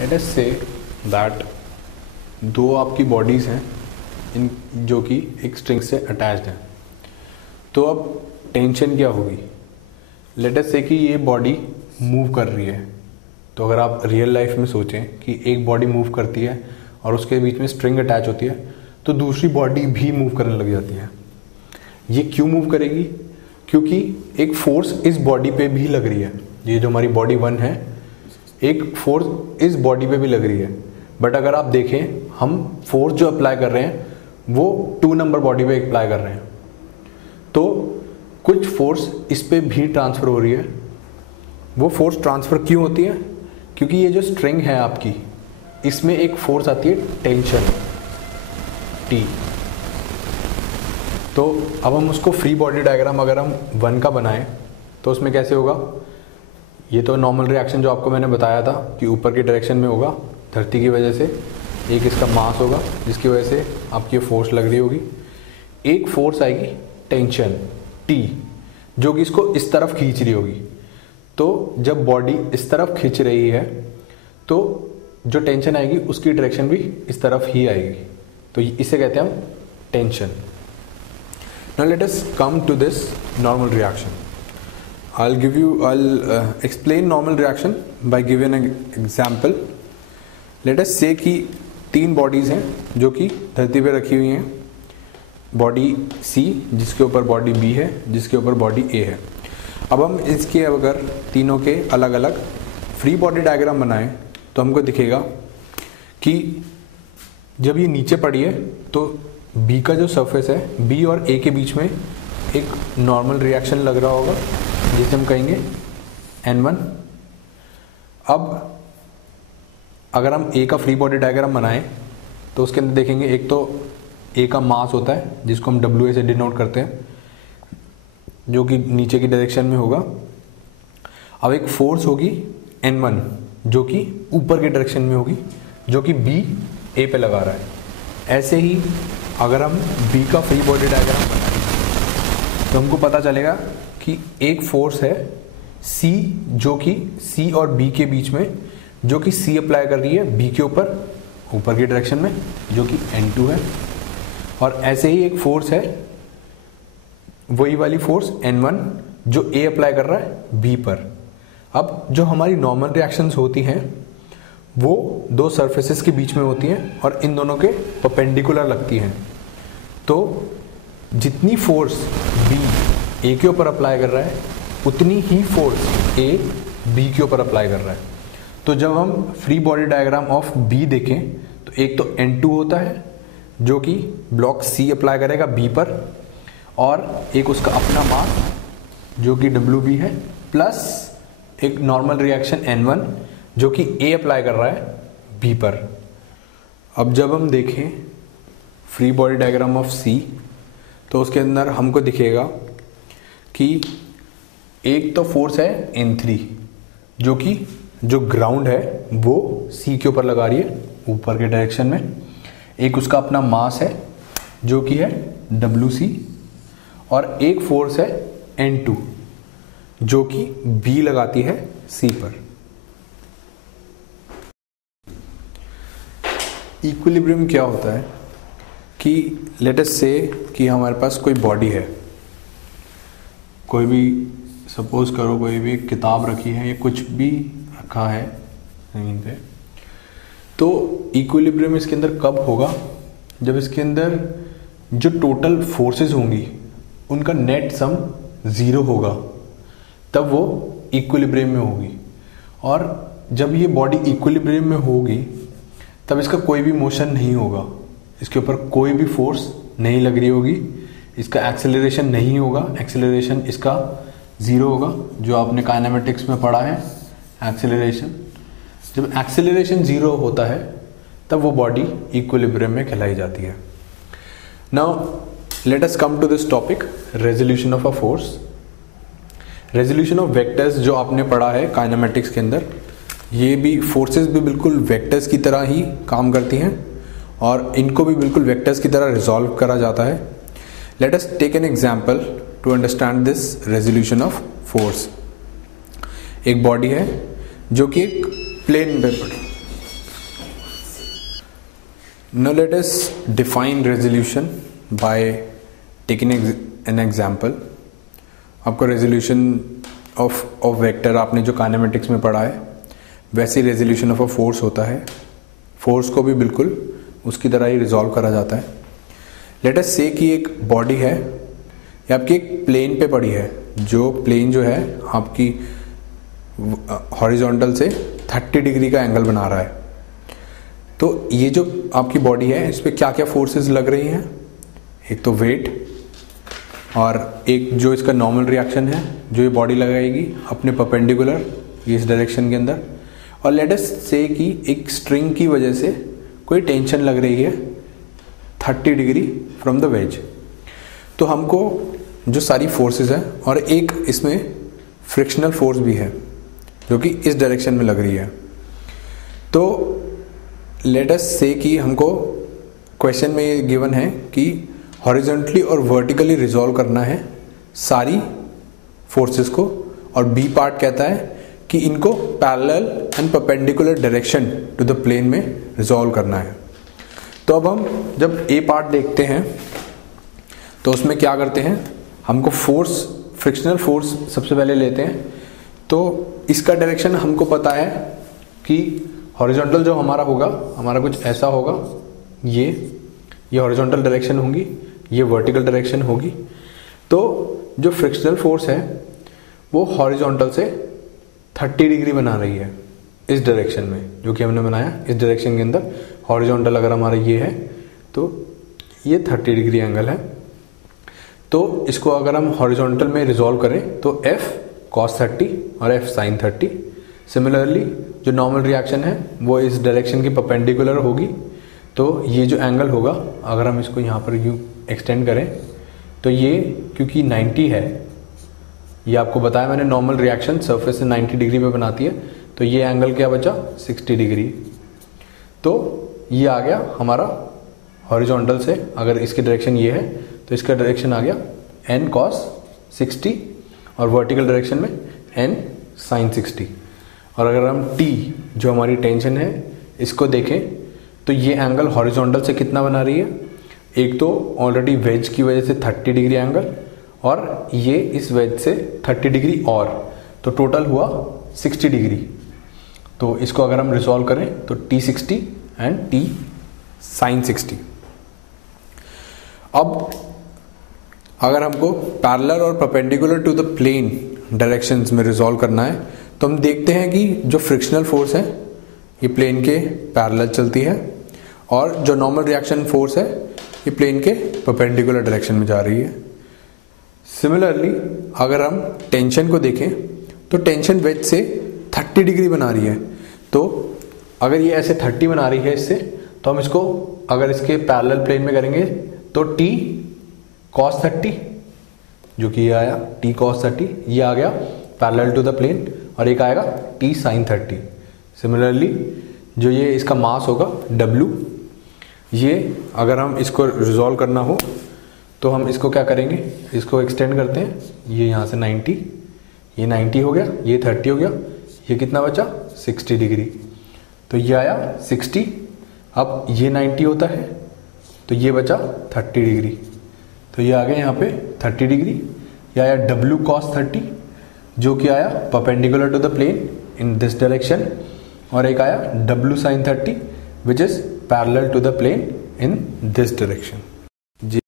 Let us say that दो आपकी bodies हैं इन जो कि एक स्ट्रिंग से अटैच्ड हैं। तो अब टेंशन क्या होगी? लेट अस से कि ये बॉडी मूव कर रही है। तो अगर आप रियल लाइफ में सोचें कि एक बॉडी मूव करती है और उसके बीच में स्ट्रिंग अटैच होती है तो दूसरी बॉडी भी मूव करने लग जाती है। ये क्यों मूव करेगी? क्योंकि एक फोर्स इस बॉडी पे भी लग रही है। ये जो हमारी बॉडी 1 है, एक फोर्स इस बॉडी पे भी लग रही है। बट अगर आप देखें, हम फोर्स जो अप्लाई कर रहे हैं वो 2 नंबर बॉडी पे अप्लाई कर रहे हैं। तो कुछ फोर्स इस पे भी ट्रांसफ़र हो रही है। वो फोर्स ट्रांसफ़र क्यों होती है? क्योंकि ये जो स्ट्रिंग है आपकी, इसमें एक फोर्स आती है टेंशन T। तो अब हम उसको फ्री बॉडी डायग्राम अगर हम 1 का बनाएं तो उसमें कैसे होगा? ये तो नॉर्मल रिएक्शन जो आपको मैंने बताया था कि ऊपर की डायरेक्शन में होगा धरती की वजह से। एक इसका मास होगा जिसकी वजह से आपकी फोर्स लग रही होगी। एक फोर्स आएगी टेंशन T जो कि इसको इस तरफ खींच रही होगी। तो जब बॉडी इस तरफ खींच रही है तो जो टेंशन आएगी उसकी डायरेक्शन भी इस तरफ ही आएगी। तो इसे कहते हैं हम tension. Now let us come to this normal reaction. I'll explain normal reaction by giving an example. Let us say कि 3 बॉडीज़ हैं जो कि धरती पे रखी हुई हैं। बॉडी C जिसके ऊपर बॉडी B है, जिसके ऊपर बॉडी A है। अब हम इसके अगर तीनों के अलग अलग फ्री बॉडी डायग्राम बनाएं तो हमको दिखेगा कि जब ये नीचे पड़ी है तो B का जो सरफेस है, B और A के बीच में एक नॉर्मल रिएक्शन लग रहा होगा जिसे हम कहेंगे N1। अब अगर हम A का फ्री बॉडी डायग्राम बनाएं तो उसके अंदर देखेंगे एक तो A का मास होता है जिसको हम WA से डिनोट करते हैं, जो कि नीचे की डायरेक्शन में होगा। अब एक फोर्स होगी N1 जो कि ऊपर की डायरेक्शन में होगी, जो कि B A पे लगा रहा है। ऐसे ही अगर हम B का फ्री बॉडी डायग्राम बनाएं तो हमको पता चलेगा कि एक फोर्स है C जो कि C और B के बीच में, जो कि C अप्लाई कर रही है B के ऊपर की डायरेक्शन में, जो कि N2 है। और ऐसे ही एक फोर्स है, वही वाली फोर्स N1 जो A अप्लाई कर रहा है B पर। अब जो हमारी नॉर्मल रिएक्शंस होती हैं वो 2 सरफेसेस के बीच में होती हैं और इन दोनों के परपेंडिकुलर लगती हैं। तो जितनी फोर्स B A के ऊपर अप्लाई कर रहा है उतनी ही फोर्स A B के ऊपर अप्लाई कर रहा है। तो जब हम free body diagram of B देखें तो एक तो N2 होता है जो कि ब्लॉक C अप्लाई करेगा B पर, और एक उसका अपना मास जो कि WB है, प्लस एक नॉर्मल रिएक्शन N1 जो कि A अप्लाई कर रहा है B पर। अब जब हम देखें free body diagram of C तो उसके अंदर हमको दिखेगा कि एक तो फोर्स है N3 जो कि जो ग्राउंड है वो C के ऊपर लगा रही है ऊपर के डायरेक्शन में। एक उसका अपना मास है जो कि है WC, और एक फोर्स है N2 जो कि B लगाती है C पर। इक्विलिब्रियम क्या होता है कि लेट अस से कि हमारे पास कोई बॉडी है, कोई भी सपोज करो कोई भी किताब रखी है या कुछ भी रखा है ज़मीन पे। तो इक्विलिब्रियम इसके अंदर कब होगा? जब इसके अंदर जो टोटल फोर्सेस होंगी उनका नेट सम 0 होगा, तब वो इक्विलिब्रियम में होगी। और जब ये बॉडी इक्विलिब्रियम में होगी तब इसका कोई भी मोशन नहीं होगा, इसके ऊपर कोई भी फोर्स नहीं लग रही होगी, इसका एक्सेलरेशन नहीं होगा, एक्सेलरेशन इसका 0 होगा, जो आपने काइनेमेटिक्स में पढ़ा है एक्सेलरेशन। जब एक्सेलरेशन 0 होता है तब वो बॉडी इक्विलिब्रियम में कहलाई जाती है। Now let us come to this topic, resolution of a force. Resolution of vectors जो आपने पढ़ा है काइनेमेटिक्स के अंदर, ये भी फोर्सेस भी बिल्कुल वेक्टर्स की तरह ही काम करती हैं और इनको भी बिल्कुल वेक्टर्स की तरह रिजॉल्व करा जाता है। Let us take an example to understand this resolution of force. एक बॉडी है जो कि एक प्लेन पे पड़ी, Now let us define resolution by taking an example. आपको रेजोल्यूशन ऑफ वेक्टर आपने जो काइनेमेटिक्स में पढ़ा है वैसे रेजोल्यूशन ऑफ अ फोर्स होता है. फोर्स को भी बिल्कुल उसकी तरह ही रिजॉल्व करा जाता है. लेट अस से कि एक बॉडी है, ये आपकी एक प्लेन पे पड़ी है. जो प्लेन जो है आपकी हॉरिजॉन्टल से 30 डिग्री का एंगल बना रहा है. तो ये जो आपकी बॉडी है इस पर क्या क्या फोर्सेस लग रही हैं. एक तो वेट और एक जो इसका नॉर्मल रिएक्शन है जो ये बॉडी लगाएगी अपने परपेंडिकुलर इस डायरेक्शन के अंदर. और लेट अस से कि एक स्ट्रिंग की वजह से कोई टेंशन लग रही है 30 डिग्री फ्रॉम द वेज. तो हमको जो सारी फोर्सेस हैं और एक इसमें फ्रिक्शनल फोर्स भी है जो कि इस डायरेक्शन में लग रही है. तो लेट अस से कि हमको क्वेश्चन में ये गिवन है कि हॉरिजॉन्टली और वर्टिकली रिजॉल्व करना है सारी फोर्सेस को. और बी पार्ट कहता है कि इनको parallel and perpendicular direction to the plane में रिजॉल्व करना है. तो अब हम जब ए पार्ट देखते हैं तो उसमें क्या करते हैं, हमको फोर्स फ्रिक्शनल फोर्स सबसे पहले लेते हैं. तो इसका डायरेक्शन हमको पता है कि हॉरिजॉन्टल जो हमारा होगा हमारा कुछ ऐसा होगा. ये हॉरिजॉन्टल डायरेक्शन होगी, ये वर्टिकल डायरेक्शन होगी. तो जो फ्रिक्शनल फोर्स है वो हॉरिजॉन्टल से 30 डिग्री बना रही है इस डायरेक्शन में जो कि हमने बनाया. इस डायरेक्शन के अंदर हॉरिजॉन्टल अगर हमारा ये है तो ये 30 डिग्री एंगल है. तो इसको अगर हम हॉरिजॉन्टल में रिजॉल्व करें तो F cos 30 और F sin 30. सिमिलरली जो नॉर्मल रिएक्शन है वो इस डायरेक्शन की परपेंडिकुलर होगी. तो ये जो एंगल होगा अगर हम इसको यहाँ पर यूँ एक्सटेंड करें तो ये क्योंकि 90 है, ये आपको बताया मैंने नॉर्मल रिएक्शन सरफेस से 90 डिग्री पे बनाती है. तो ये एंगल क्या बचा 60 डिग्री. तो ये आ गया हमारा हॉरिजॉन्टल से, अगर इसकी डायरेक्शन ये है तो इसका डायरेक्शन आ गया n cos 60 और वर्टिकल डायरेक्शन में n sin 60. और अगर हम t जो हमारी टेंशन है इसको देखें तो ये एंगल हॉरिजॉन्टल से कितना बना रही है. एक तो ऑलरेडी वेज की वजह से 30 डिग्री एंगल और ये इस वेज से 30 डिग्री और, तो टोटल हुआ 60 डिग्री. तो इसको अगर हम रिजॉल्व करें तो t60 एंड t sin 60. अब अगर हमको पैरेलल और perpendicular to the plane directions में रिजॉल्व करना है तो हम देखते हैं कि जो फ्रिक्शनल फोर्स है ये प्लेन के पैरेलल चलती है और जो नॉर्मल रिएक्शन फोर्स है ये प्लेन के परपेंडिकुलर डायरेक्शन में जा रही है. सिमिलरली अगर हम टेंशन को देखें तो टेंशन वेज से 30 डिग्री बना रही है. तो अगर ये ऐसे 30 बना रही है इससे तो हम इसको अगर इसके पैरेलल प्लेन में करेंगे तो t cos 30 जो कि ये आया t cos 30 ये आ गया पैरेलल टू द प्लेन और एक आएगा t sin 30. सिमिलरली जो ये इसका मास होगा W, ये अगर हम इसको रिजॉल्व करना हो तो हम इसको क्या करेंगे, इसको एक्सटेंड करते हैं. ये यहाँ से 90, ये 90 हो गया, ये 30 हो गया, ये कितना बचा 60 डिग्री. तो ये आया 60. अब ये 90 होता है तो ये बचा 30 डिग्री. तो ये आ गया यहाँ पे 30 डिग्री. ये आया W cos 30 जो कि आया perpendicular to the plane in this direction और एक आया W sin 30 which is parallel to the plane in this direction.